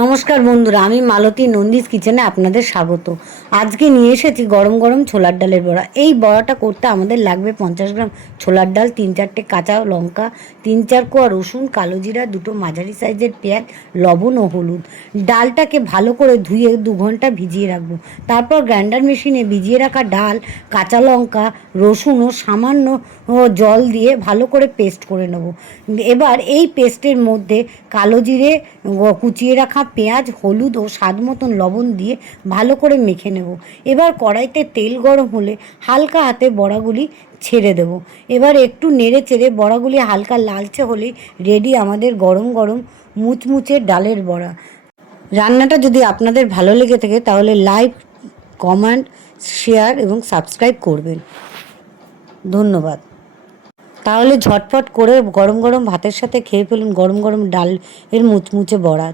নমস্কার বন্ধুরা, আমি মালতী নন্দিস কিচেনে আপনাদের স্বাগত। আজকে নিয়ে এসেছি গরম গরম ছোলার ডালের বড়া। এই বড়াটা করতে আমাদের লাগবে 50 গ্রাম ছোলার ডাল, 3-4টে কাঁচা লঙ্কা, 3-4 কোয়া রসুন, কালো জিরা, 2টো মাঝারি সাইজের পেঁয়াজ, লবণ ও হলুদ। ডালটাকে ভালো করে ধুয়ে 2 ঘন্টা ভিজিয়ে রাখবো। তারপর গ্রাইন্ডার মেশিনে ভিজিয়ে রাখা ডাল, কাঁচা লঙ্কা, রসুন ও সামান্য জল দিয়ে ভালো করে পেস্ট করে নেব। এবার এই পেস্টের মধ্যে কালো জিরে, কুচিয়ে রাখা পেঁয়াজ, হলুদ ও স্বাদ মতন লবণ দিয়ে ভালো করে মেখে নেব। এবার কড়াইতে তেল গরম হলে হালকা হাতে বড়াগুলি ছেড়ে দেব। এবার একটু নেড়ে চেড়ে বড়াগুলি হালকা লালচে হলেই রেডি আমাদের গরম গরম মুচমুচে ডালের বড়া। রান্নাটা যদি আপনাদের ভালো লেগে থাকে তাহলে লাইক, কমেন্ট, শেয়ার এবং সাবস্ক্রাইব করবেন। ধন্যবাদ। তাহলে ঝটপট করে গরম গরম ভাতের সাথে খেয়ে ফেলুন গরম গরম ডাল এর মুচমুচে বড়া।